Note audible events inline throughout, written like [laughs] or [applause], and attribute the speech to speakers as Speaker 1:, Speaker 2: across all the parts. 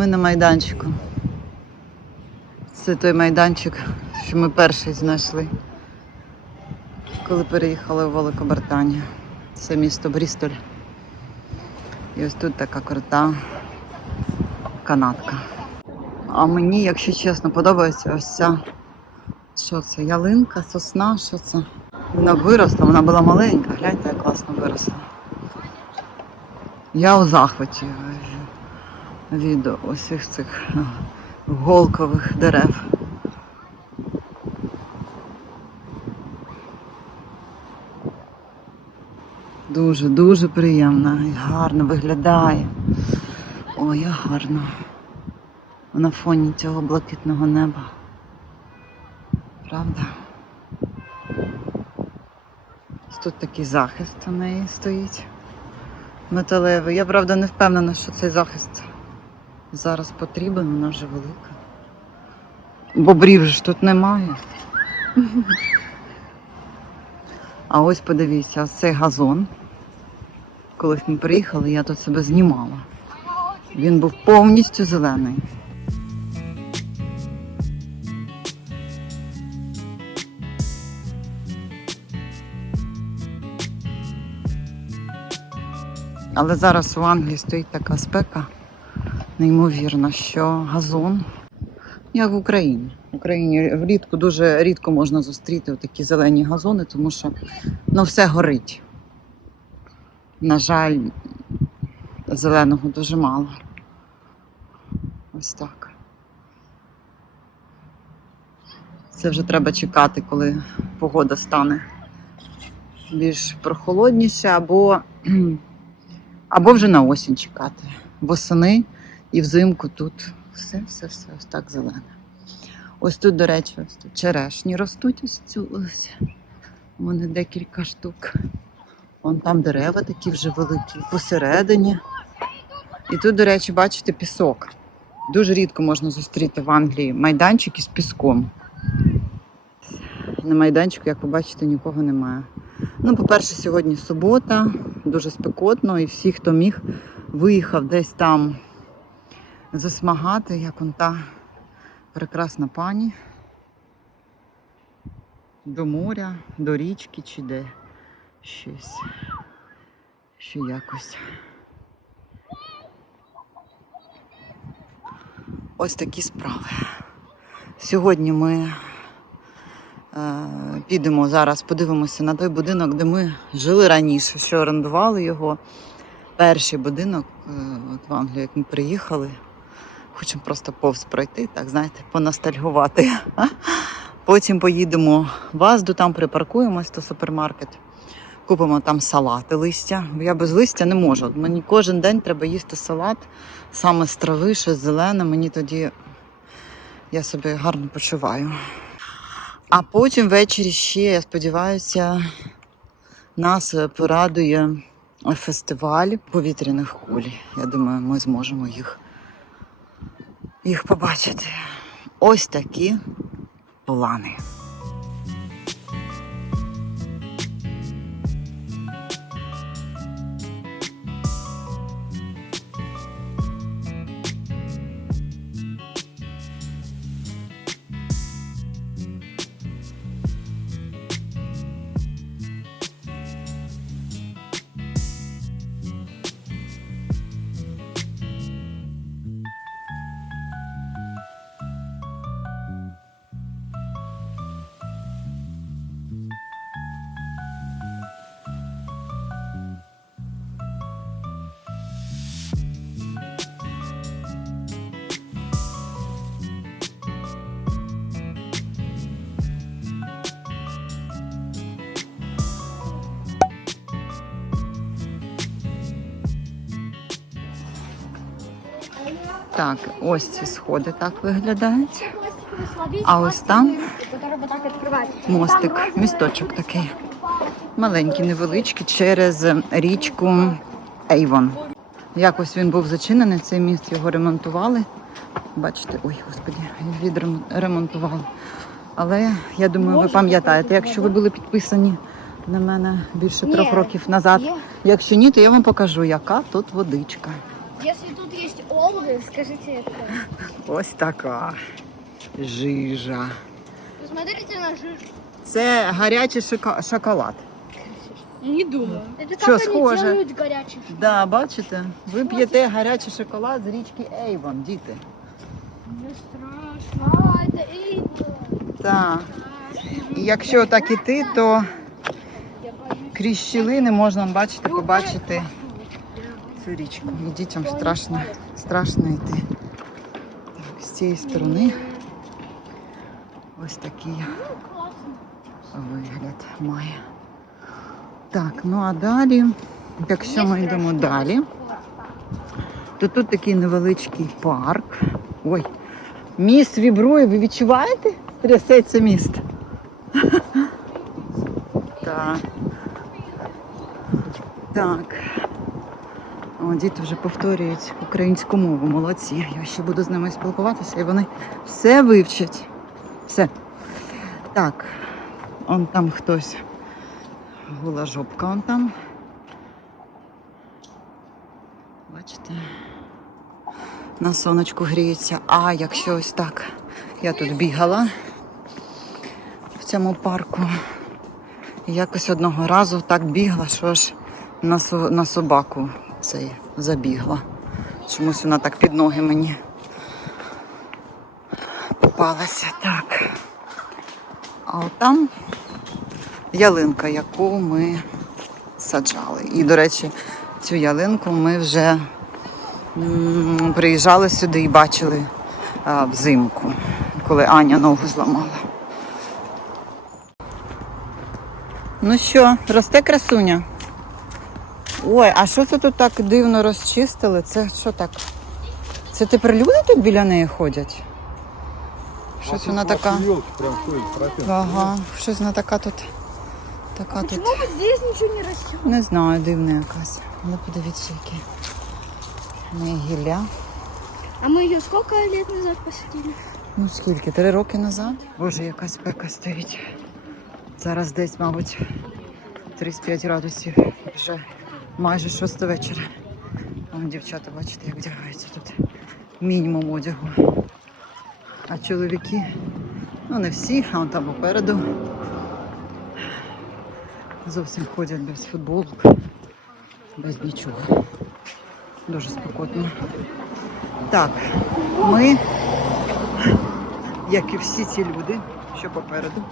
Speaker 1: Ми на майданчику. Це той майданчик, що ми перший знайшли, коли переїхали у Великобританію. Це місто Брістоль. І ось тут така крута канатка. А мені, якщо чесно, подобається ось ця. Що це? Ялинка, сосна, що це? Вона виросла, вона була маленька, гляньте, як класно виросла. Я у захваті від усіх цих е, голкових дерев. Дуже, дуже приємно і гарно виглядає. Ой, як гарно. На фоні цього блакитного неба. Правда? Тут такий захист у неї стоїть. Металевий. Я правда не впевнена, що цей захист зараз потрібен, вона вже велика. Бобрів ж тут немає. А ось подивіться, цей газон. Колись ми приїхали, я тут себе знімала. Він був повністю зелений. Але зараз у Англії стоїть така спека, неймовірна, що газон, як в Україні. В Україні влітку дуже рідко можна зустріти такі зелені газони, тому що ну, все горить. На жаль, зеленого дуже мало. Ось так. Це вже треба чекати, коли погода стане більш прохолодніша, або, [clears throat] або вже на осінь чекати. Восени і взимку тут все, все, все ось так зелене. Ось тут, до речі, ось тут черешні ростуть ось цю ось. Вони декілька штук. Вон там дерева такі вже великі, посередині. І тут, до речі, бачите, пісок. Дуже рідко можна зустріти в Англії майданчик із піском. На майданчику, як ви бачите, нікого немає. Ну, по-перше, сьогодні субота, дуже спекотно, і всі, хто міг, виїхав десь там засмагати, як он та прекрасна пані. До моря, до річки чи де щось. Ще якось. Ось такі справи. Сьогодні ми е, підемо зараз, подивимося на той будинок, де ми жили раніше, що орендували його. Перший будинок е, от в Англію, як ми приїхали. Хочемо просто повз пройти, так знаєте, поностальгувати. [laughs] Потім поїдемо в Азду, там припаркуємось, то супермаркет. Купимо там салати листя. Бо я без листя не можу. Мені кожен день треба їсти салат, саме з трави, щось зелене. Мені тоді я себе гарно почуваю. А потім ввечері ще, я сподіваюся, нас порадує фестиваль повітряних куль. Я думаю, ми зможемо їх, їх побачити. Ось такі плани. Так, ось ці сходи так виглядають. А ось там мостик, місточок такий. Маленький, невеличкий, через річку Ейвон. Якось він був зачинений, цей міст його ремонтували. Бачите, ой, господі, відремонтували. Але я думаю, ви пам'ятаєте, якщо ви були підписані на мене більше трьох років назад. Якщо ні, то я вам покажу, яка тут водичка.
Speaker 2: Если тут есть Долго, скажите это.
Speaker 1: Ось така жижа.
Speaker 2: Посмотрите на жир.
Speaker 1: Це гарячий шока- шоколад.
Speaker 2: Не думаю. Это
Speaker 1: Чё,
Speaker 2: как
Speaker 1: схоже?
Speaker 2: они делают горячий
Speaker 1: Да, бачите? Ви п'єте гарячий шоколад з річки Ейвон, діти.
Speaker 2: Мне страшно. А, это эй.
Speaker 1: Так. І якщо так іти, то
Speaker 2: Я боюсь.
Speaker 1: крізь щілини можна бачити, побачити цю річку. І дітям страшно, страшно йти. Так, з цієї сторони ось такий вигляд має. Так, ну а далі, якщо ми йдемо далі, то тут такий невеличкий парк. Ой, міст вібрує, ви відчуваєте? Трясеться міст. [laughs] Так. Так. Діти вже повторюють українську мову, молодці. Я ще буду з ними спілкуватися, і вони все вивчать. Все. Так, он там хтось. Гола жопка он там. Бачите? На сонечку гріється. А якщо ось так. Я тут бігала в цьому парку. І якось одного разу так бігла, що аж на собаку цей забігла. Чомусь вона так під ноги мені попалася. Так. А от там ялинка, яку ми саджали. І, до речі, цю ялинку ми вже приїжджали сюди і бачили а, взимку, коли Аня ногу зламала. Ну що, росте красуня? Ой, а що це тут так дивно розчистили? Це що так? Це тепер люди тут біля неї ходять? Щось вона така.
Speaker 3: Прям ходит, тропинка.
Speaker 1: Ага, щось вона така тут. Така тут.
Speaker 2: Почему вот здесь ничего не растет?
Speaker 1: Не знаю, дивна якась. Але подивіться, які. в гілля.
Speaker 2: А мы ее сколько лет назад посадили?
Speaker 1: Ну скільки? Три роки назад? Боже, яка спека стоїть. Зараз десь, мабуть, 35 градусів. Вже майже шоста вечора. Вон дівчата, бачите, як вдягаються тут. Мінімум одягу. А чоловіки, ну не всі, а он там попереду. Зовсім ходять без футболок, без нічого. Дуже спекотно. Так, ми як і всі ці люди, що попереду.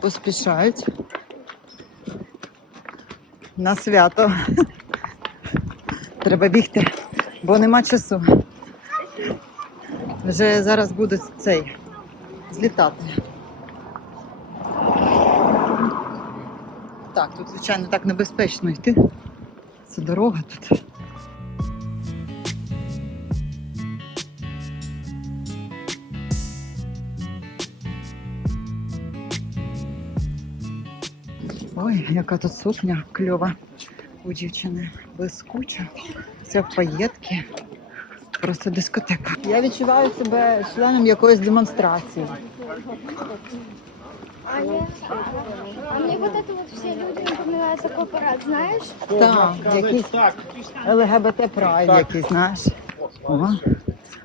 Speaker 1: Поспішають на свято. Треба бігти, бо нема часу. Вже зараз буде цей злітати. Так, тут, звичайно, так небезпечно йти. Це дорога тут. Ой, яка тут сукня кльова у дівчини. Блискуча. Все в паєтки. Просто дискотека. Я відчуваю себе членом якоїсь демонстрації.
Speaker 2: А мне, а мне вот это вот все люди напоминают такой парад, знаешь?
Speaker 1: Так, якийсь ЛГБТ прайд якийсь, знаєш. О,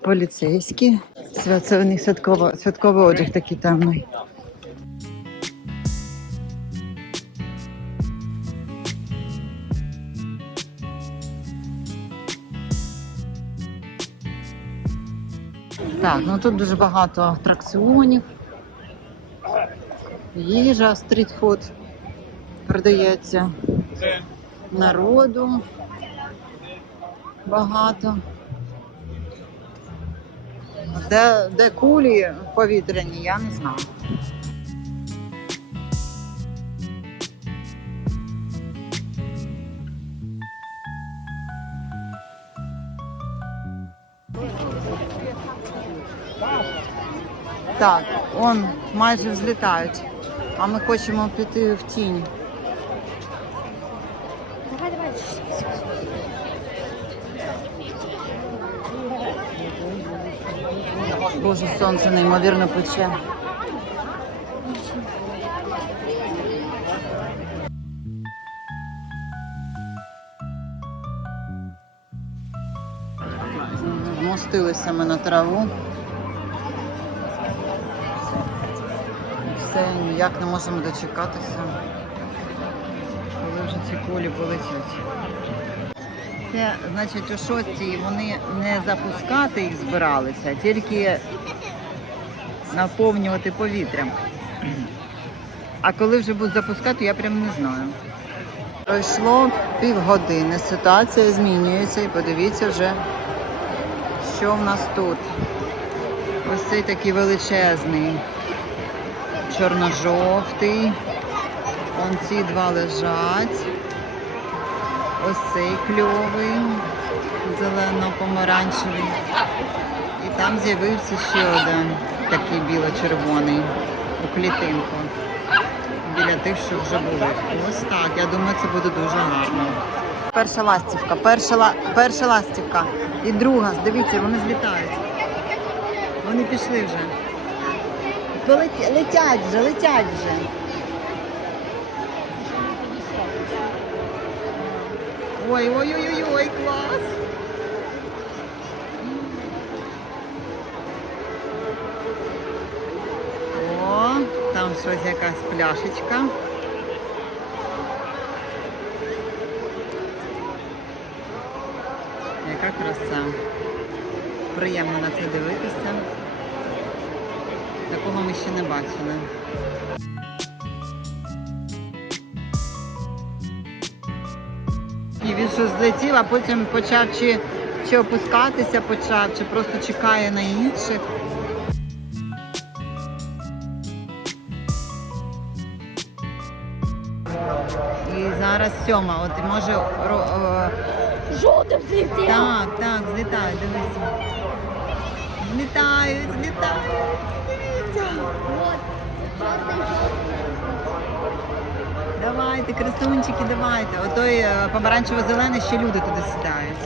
Speaker 1: поліцейські. Це у них святково, святковий одяг такий темний. Так, ну тут дуже багато атракціонів. Їжа, стрітфуд продається. Народу багато. Де, де кулі повітряні, я не знаю. Так, он майже взлітають, а ми хочемо піти в тінь.
Speaker 2: Давай, давай.
Speaker 1: Боже, сонце неймовірно пече. Намостилися ми на траву. Все, ніяк не можемо дочекатися. Коли вже ці кулі полетять. Це, значить, у шостій вони не запускати їх збиралися, тільки наповнювати повітрям. А коли вже будуть запускати, я прям не знаю. Пройшло півгодини, ситуація змінюється і подивіться вже, що в нас тут. Ось цей такий величезний, чорно-жовтий. Он ці два лежать. Ось цей кльовий, зелено-помаранчевий. І там з'явився ще один такий біло-червоний у клітинку. Біля тих, що вже були. Ось так. Я думаю, це буде дуже гарно. Перша ластівка, перша, ла... перша ластівка. І друга, дивіться, вони злітають. Вони пішли вже. Полетя- Летять вже, летять вже. Ой, ой, ой, ой, ой, клас. О, там щось якась пляшечка. Яка краса. Приємно на це дивитися. Такого ми ще не бачили. І він щось злетів, а потім почав чи, чи опускатися почав, чи просто чекає на інших. І зараз сьома. От може ро- е,
Speaker 2: Желтым взлетел.
Speaker 1: так, так, злітають, дивися. Злітають, злітають. Давайте, красунчики, давайте. Отой е, помаранчево-зелений ще люди туди сідають.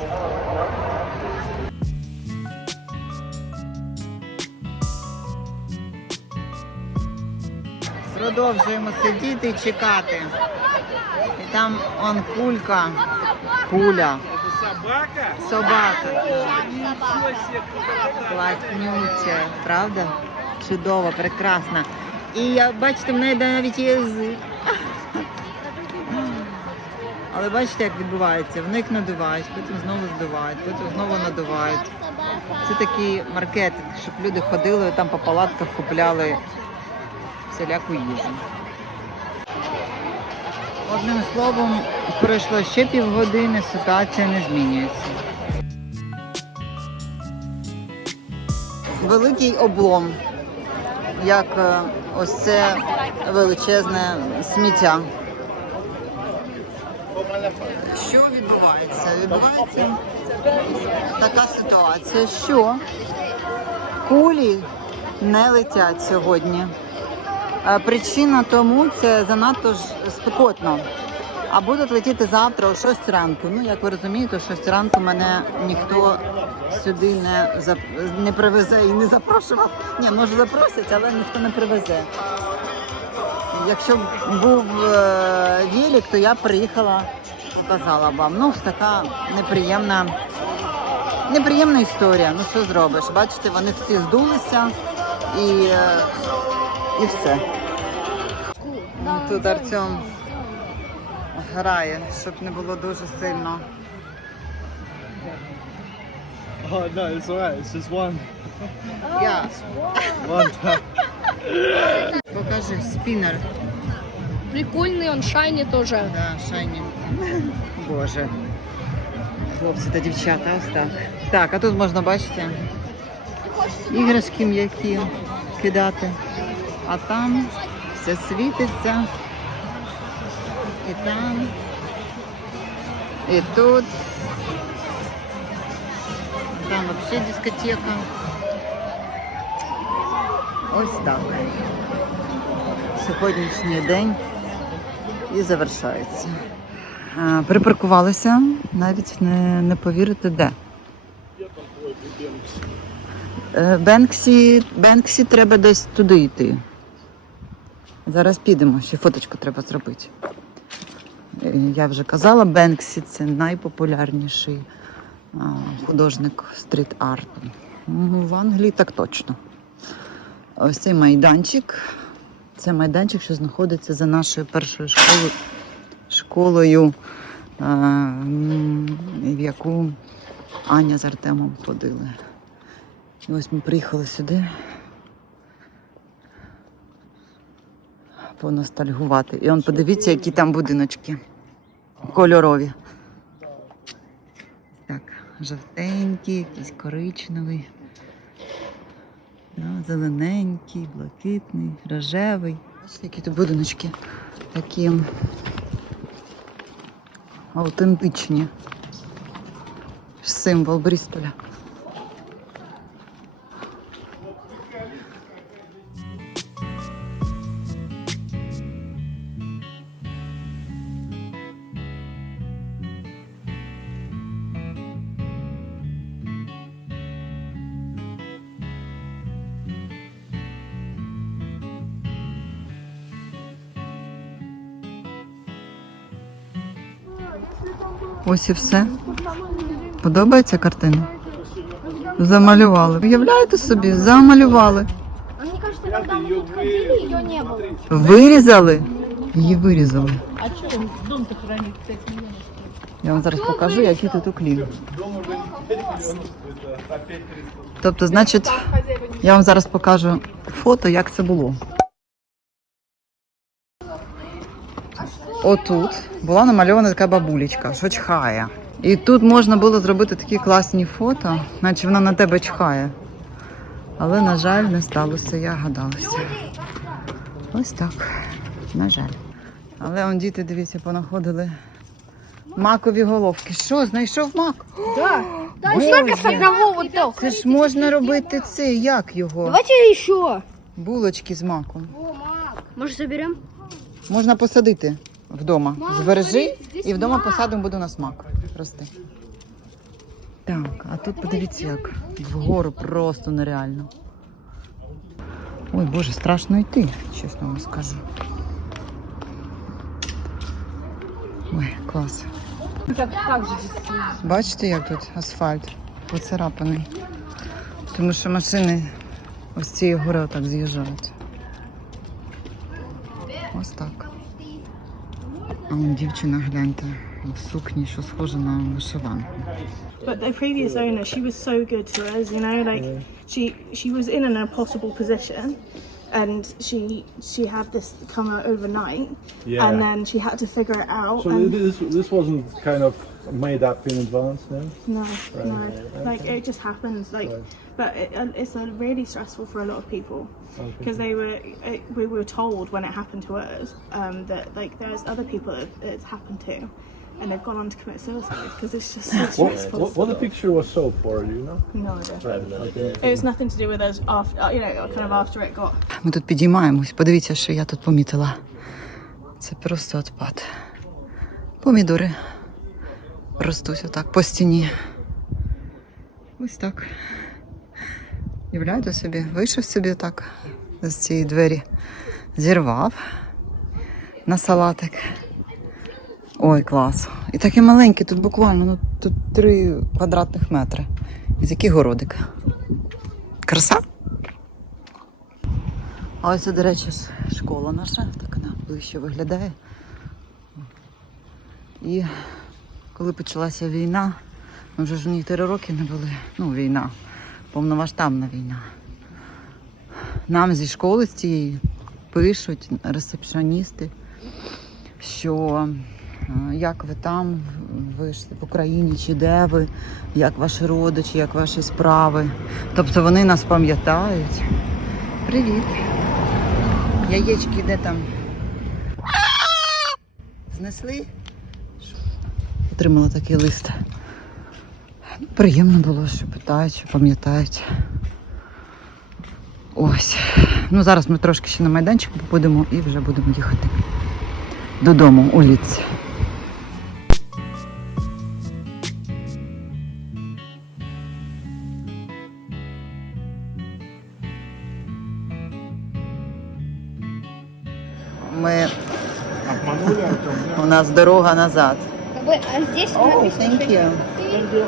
Speaker 1: Продовжуємо сидіти і чекати. І там он кулька. Куля.
Speaker 3: Собака?
Speaker 1: Собака. Класнюча, правда? Чудово, прекрасна. І я бачите, в неї навіть є язик. Але бачите, як відбувається? В них надувають, потім знову здувають, потім знову надувають. Це такий маркетинг, щоб люди ходили там по палатках, купляли всіляку їжу. Одним словом, пройшло ще півгодини, ситуація не змінюється. Великий облом, як е, ось це величезне сміття. Що відбувається? Відбувається така ситуація, що кулі не летять сьогодні. Е, Причина тому це занадто ж спекотно. А будуть летіти завтра о 6 ранку. Ну, як ви розумієте, о 6 ранку мене ніхто сюди не, зап- не привезе і не запрошував. Ні, може запросять, але ніхто не привезе. Якщо б був е, велик, то я приїхала, показала вам. Ну, така неприємна, неприємна історія. Ну що зробиш? Бачите, вони всі здулися і, е, і все. Ну, тут Артем грає, щоб не було дуже сильно.
Speaker 3: Oh no, it's alright. It's just one.
Speaker 1: Я [laughs]
Speaker 3: One time.
Speaker 1: покажи спінер.
Speaker 2: Прикольный он, шайни тоже.
Speaker 1: Да, Шайні. Боже. Хлопці та дівчата, ось так. Так, а тут можна бачити іграшки м'які кидати. А там все світиться. І там. І тут. Там взагалі дискотека. Ось так. Сьогоднішній день і завершається. Припаркувалися, навіть не, не повірите де. Е, Бенксі, Бенксі треба десь туди йти. Зараз підемо, ще фоточку треба зробити. Я вже казала, Бенксі це найпопулярніший художник стріт-арту. Ну, В Англії так точно. Ось цей майданчик. Це майданчик, що знаходиться за нашою першою школою, школою в яку Аня з Артемом ходили. І ось ми приїхали сюди поностальгувати. І он подивіться, які там будиночки кольорові. Так, жовтенький, якийсь коричневий, ну, зелененький, блакитний, рожевий. Бачите, які тут будиночки такі аутентичні. Символ Брістоля. Ось і все. Подобається картина? Замалювали. Уявляєте собі, замалювали. Вирізали? Її вирізали.
Speaker 4: А что он дом-то хранит 5 миллионов?
Speaker 1: Я вам зараз покажу, який тут уклін. Тобто, значить, я вам зараз покажу фото, як це було. Отут була намальована така бабулечка, що чхає. І тут можна було зробити такі класні фото, наче вона на тебе чхає. Але, на жаль, не сталося, я гадалася. Ось так. На жаль. Але он діти, дивіться, понаходили макові головки. Що, знайшов мак?
Speaker 2: Да. Да, только с одного вот так.
Speaker 1: Це ж можна робити це, як його?
Speaker 2: Давайте еще.
Speaker 1: Булочки з маком.
Speaker 2: О, мак. Может, заберем?
Speaker 1: Можна посадити вдома. Збережи і вдома посадимо буде у нас мак. Рости. Так, а тут подивіться, як вгору просто нереально. Ой, Боже, страшно йти, чесно вам скажу. Ой, клас. Бачите, як тут асфальт поцарапаний. Тому що машини ось цієї гори отак з'їжджають. А он дівчина, гляньте, в сукні, що схожа на вишиванку.
Speaker 5: But the previous owner, she was so good to us, you know, like she she was in an impossible position, and she she had this come out overnight,
Speaker 3: Yeah.
Speaker 5: and then she had to figure it out.
Speaker 3: So this this wasn't kind of made up in advance, then?
Speaker 5: no, no,
Speaker 3: right,
Speaker 5: like it just happens. Like,
Speaker 3: Right.
Speaker 5: but it, it's really stressful for a lot of people because they were it, we were told when it happened to us um, that like there's other people that it's happened to. And they've gone on to commit suicide because it's just so
Speaker 3: What, what, what the picture was sold for, you know?
Speaker 5: No idea. It was nothing to do with us after, uh, you know, kind of after it got
Speaker 1: Ми тут підіймаємось. Подивіться, що я тут помітила. Це просто отпад. Помідори ростуть отак по стіні. Ось так. Являєте собі, вийшов собі так з цієї двері, зірвав на салатик. Ой, клас. І таке маленьке, тут буквально ну, тут 3 квадратних метри. І такий городик. Краса? А ось, до речі, школа наша, так вона ближче виглядає. І коли почалася війна, ми вже ж у них три роки не були. Ну, війна, повномасштабна війна. Нам зі школи з цієї пишуть ресепшоністи, що як ви там, ви ж в Україні чи де ви, як ваші родичі, як ваші справи. Тобто вони нас пам'ятають. Привіт. Яєчки де там? Знесли? Отримала такий лист. Приємно було, що питають, що пам'ятають. Ось. Ну зараз ми трошки ще на майданчику будемо і вже будемо їхати додому у ліці. нас дорога назад.
Speaker 2: Как бы, а здесь
Speaker 1: О,
Speaker 2: написано,
Speaker 1: thank
Speaker 2: что
Speaker 1: you.
Speaker 2: ты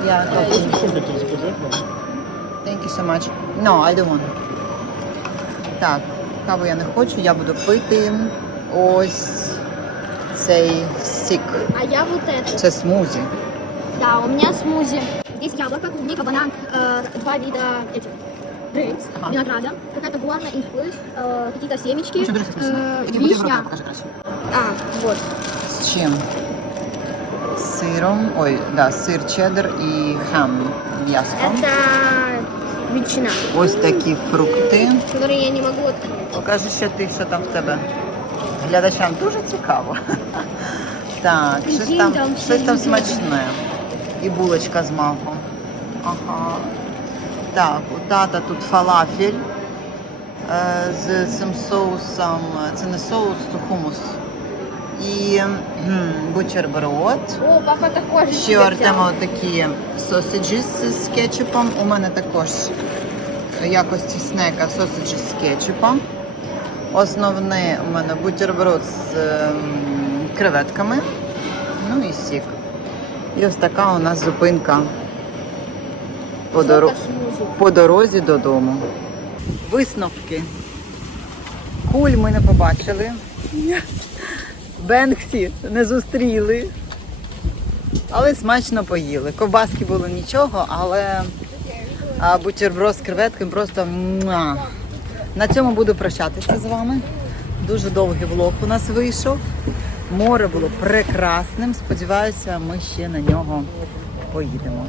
Speaker 1: Yeah, coffee. Thank you so much. No, I don't want. Так, каву я не хочу, я буду пити ось цей сік.
Speaker 2: А я вот это.
Speaker 1: Це смузі.
Speaker 2: Да, у меня смузи. Здесь яблоко, клубника, банан, э, два вида этих грейпс,
Speaker 1: Ага.
Speaker 2: винограда, какая-то горная инфлюз, э, какие-то семечки,
Speaker 1: Що дуже вкусно.
Speaker 2: э,
Speaker 1: Який буде
Speaker 2: вишня.
Speaker 1: покажи краще.
Speaker 2: А, вот.
Speaker 1: З чим? З сиром, ой, да, сир чеддер і хем м'ясо.
Speaker 2: Это ветчина,
Speaker 1: Ось такі фрукти.
Speaker 2: которые я не могу открыть.
Speaker 1: Покажи ще ти, що там в тебе. Глядачам дуже цікаво. [laughs] Так, щось
Speaker 2: Прикинь,
Speaker 1: там,
Speaker 2: там всі
Speaker 1: щось там
Speaker 2: люди.
Speaker 1: смачне. І булочка з маком. Ага. Так, у тата тут фалафель е, з цим соусом. Це не соус, це хумус. І кхм, [clears throat] бутерброд.
Speaker 2: О, папа такой же
Speaker 1: Ще Артема такі сосиджі з кетчупом. У мене також якості снека сосиджі з кетчупом. Основне у мене бутерброд з ем, креветками. Ну і сік. І ось така у нас зупинка по,
Speaker 2: смузи.
Speaker 1: по дорозі додому. Висновки. Куль ми не побачили. Бенксі не зустріли. Але смачно поїли. Ковбаски було нічого, але бутерброд з креветками просто. На цьому буду прощатися з вами. Дуже довгий влог у нас вийшов. Море було прекрасним. Сподіваюся, ми ще на нього поїдемо.